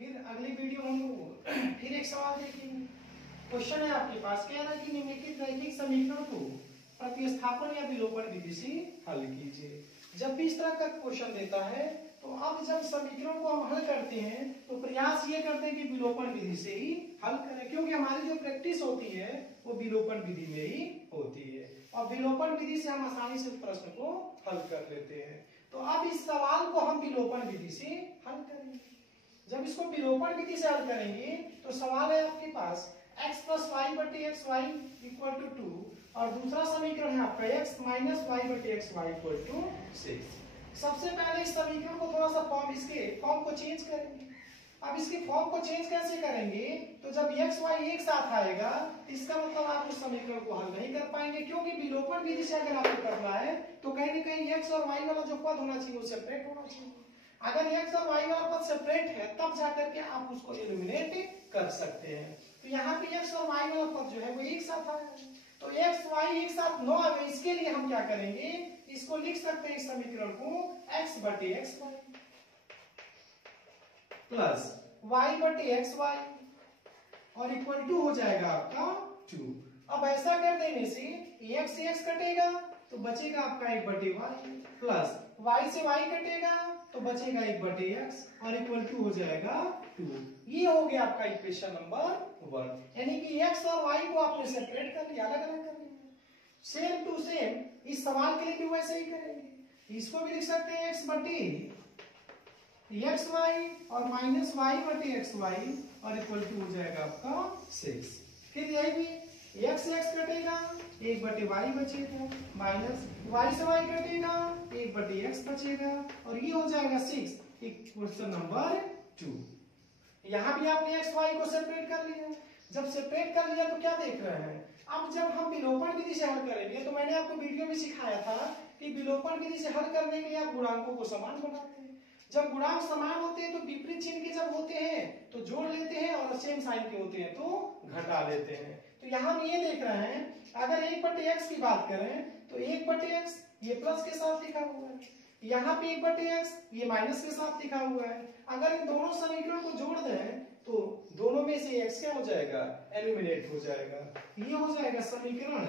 फिर अगली वीडियो हम लोग फिर एक सवाल देखेंगे। क्वेश्चन है आपके पास, कह रहा है कि निम्नलिखित रैखिक समीकरण को प्रतिस्थापन या विलोपन विधि से हल कीजिए। जब भी इस तरह का क्वेश्चन देता है तो अब जब समीकरण को हम हल करते हैं तो प्रयास ये करते हैं कि विलोपन विधि से ही हल करें, क्योंकि हमारी जो प्रैक्टिस होती है वो विलोपन विधि में ही होती है और विलोपन विधि से हम आसानी से प्रश्न को हल कर लेते हैं। तो अब इस सवाल को हम विलोपन विधि से हल करेंगे। जब इसको विलोपन विधि से हल करेंगे तो सवाल है आपके पास x प्लस वाई बटे एक्स वाई इक्वल टू 2 और दूसरा समीकरण है आपका x माइनस वाई बटे एक्स वाई इक्वल टू 6। सबसे पहले इस समीकरण को थोड़ा सा इसके फॉर्म को चेंज करेंगे। अब इसके फॉर्म को चेंज कैसे करेंगे, तो जब x y एक साथ आएगा इसका मतलब आप उस समीकरण को हल नहीं कर पाएंगे, क्योंकि विलोपन विधि से अगर आपको करना है तो कहीं ना कहीं x और y वाला जो पद होना चाहिए वो सेपरेट होना चाहिए। अगर x और y वाला पद सेपरेट है तब जाकर के आप उसको एलिमिनेट कर सकते हैं। तो यहाँ पे x और y वाला पद जो है वो एक साथ आया है, तो x y एक साथ न आए इसके लिए हम क्या करेंगे, इसको लिख सकते हैं इस समीकरण को x बटे एक्स वाई प्लस y बटे एक्स वाई और इक्वल टू हो जाएगा आपका 2। अब ऐसा कर देने से x से x कटेगा तो बचेगा आपका 1 बटे y प्लस y से y कटेगा तो बचेगा 1 बटे x और इक्वल टू हो जाएगा 2। ये हो गया आपका इक्वेशन नंबर 1, यानी कि x और y को आपने सेपरेट कर लिया, अलग अलग कर लिया। सेम टू सेम इस सवाल के लिए भी वैसे ही करेंगे। इसको भी लिख सकते हैं x बटे एक्स वाई और माइनस वाई बटे एक्स वाई और इक्वल टू हो जाएगा आपका 6। फिर यही भी x से x कटेगा 1 बटे y बचेगा माइनस y से y कटेगा 1 बटे x बचेगा और ये हो जाएगा 6। Question number 2। यहाँ भी आपने x y को सेपरेट कर लिया। जब सेपरेट कर लिया तो क्या देख रहे हैं, अब जब हम विलोपन विधि से हल करेंगे तो मैंने आपको वीडियो में सिखाया था कि विलोपन विधि से हल करने के लिए आप गुणांकों को समान बनाते हैं। जब गुणांक समान होते हैं तो विपरीत चिन्ह के जब होते हैं तो जोड़ लेते हैं और सेम साइन के होते हैं तो घटा लेते हैं। तो यहाँ हम ये देख रहे हैं, अगर 1 बटे एक्स की बात करें तो 1 बटे एक्स ये प्लस के साथ लिखा हुआ है, यहाँ पे 1 बटे एक्स ये माइनस के साथ लिखा हुआ है। अगर इन दोनों समीकरण को जोड़ दें तो दोनों में से x क्या हो जाएगा, एलिमिनेट हो जाएगा। ये हो जाएगा समीकरण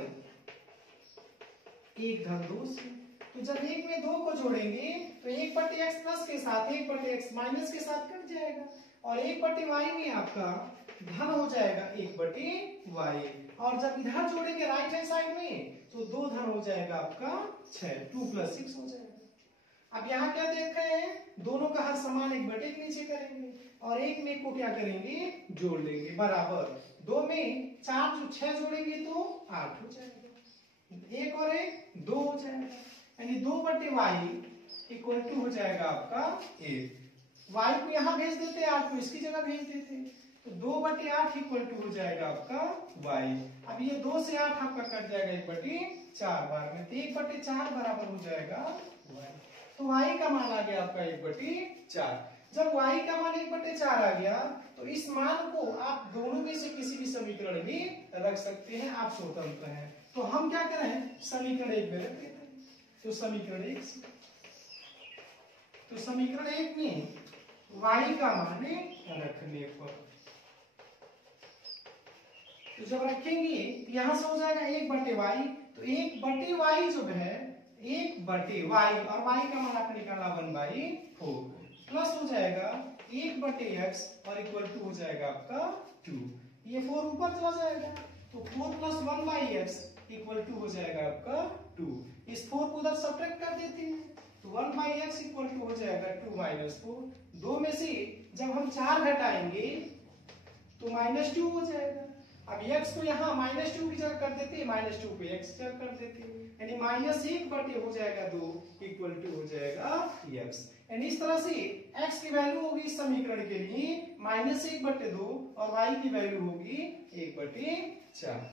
1 धन 2 से। तो जब 1 में 2 को जोड़ेंगे तो 1 बटे एक्स प्लस के साथ 1 बटे एक्स माइनस के साथ कट जाएगा और 1 बटे वाई में आपका धन हो जाएगा 1 बटे वाई और जब इधर जोड़ेंगे राइट हैंड साइड में तो 2 धन हो जाएगा आपका 6, 2 प्लस 6 हो जाएगा। अब यहाँ क्या देख रहे हैं, दोनों का हर समान 1 बटे के नीचे करेंगे और 1 में को क्या करेंगे, जोड़ लेंगे बराबर 2 में 4 जो 6 जोड़ेंगे तो 8 हो जाएगा, 1 और 1 2 हो जाएगा, यानी 2 बटे वाई इक्वल टू हो जाएगा आपका 1। वाई को यहाँ भेज देते हैं, 8 को इसकी जगह भेज देते हैं तो 2 बटे 8 इक्वल टू हो जाएगा आपका वाई। अब ये 2 से 8 आपका कट जाएगा 1 बटे 4 बार में, तो 1 बटे 4 बराबर हो जाएगा वाई। तो y का मान आ गया आपका 1 बटे 4। जब y का मान 1 बटे 4 आ गया तो इस मान को आप दोनों में से किसी भी समीकरण में रख सकते हैं, आप स्वतंत्र हैं। तो हम क्या करें, समीकरण 1 में रख देते हैं। तो समीकरण 1 में y का मान रखने पर तो जब रखेंगे यहां से हो जाएगा 1 बटे वाई, तो 1 बटे वाई जो है 1 बटे वाई और वाई का मान आपने निकाला 1/4 प्लस हो जाएगा 1 बटे एक्स और इक्वल टू हो जाएगा आपका 2। ये 4 ऊपर चला जाएगा तो 4 प्लस 1/x इक्वल टू हो जाएगा आपका 2। इस 4 को उधर सब्ट्रैक्ट कर देते हैं तो 1/x इक्वल टू हो जाएगा 2 - 4। 2 में से जब हम 4 घटाएंगे तो -2 हो जाएगा। अब x को यहाँ -2 की जगह कर देते हैं, -2 पे x जगह कर देते हैं, यानी -1 बटे हो जाएगा 2 इक्वल टू हो जाएगा x। यानी इस तरह से x की वैल्यू होगी इस समीकरण के लिए -1 बटे 2 और y की वैल्यू होगी 1 बटे 4।